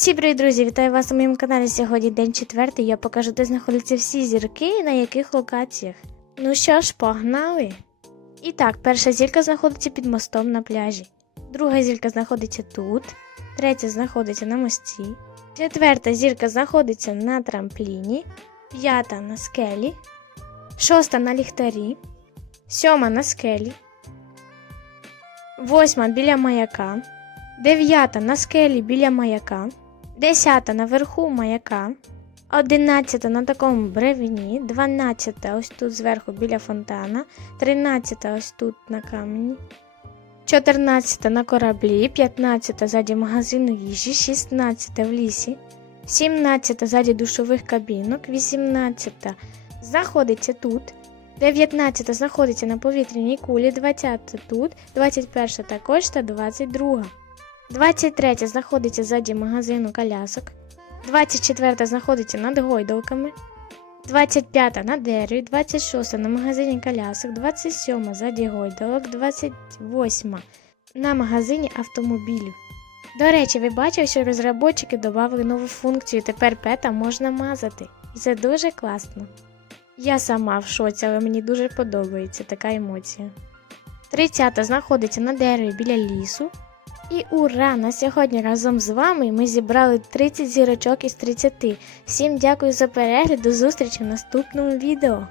Всі привіт, друзі! Вітаю вас на моєму каналі. Сьогодні день четвертий. Я покажу, де знаходяться всі зірки і на яких локаціях. Ну що ж, погнали! І так, перша зірка знаходиться під мостом на пляжі. Друга зірка знаходиться тут. Третя знаходиться на мості. Четверта зірка знаходиться на трампліні. П'ята на скелі. Шоста на ліхтарі. Сьома на скелі. Восьма біля маяка. Дев'ята на скелі біля маяка. Десята наверху маяка. Одинадцята на такому бревні. Дванадцята ось тут зверху біля фонтана. Тринадцята ось тут на камені. 14 на кораблі, 15 ззаді магазину їжі, 16 в лісі, 17 ззаді душових кабінок, 18 знаходиться тут, 19 знаходиться на повітряній кулі, 20 тут, 21 також та 22. 23 знаходиться ззаді магазину колясок, 24 знаходиться над гойдалками, 25 на дереві, 26 на магазині колясок, 27 ззаді гойдалок, 28 на магазині автомобілів. До речі, ви бачили, що розробники додали нову функцію, тепер пета можна мазати. І це дуже класно. Я сама в шоці, але мені дуже подобається така емоція. 30 знаходиться на дереві біля лісу. І ура! На сьогодні разом з вами ми зібрали 30 зірочок із 30. Всім дякую за перегляд, до зустрічі в наступному відео.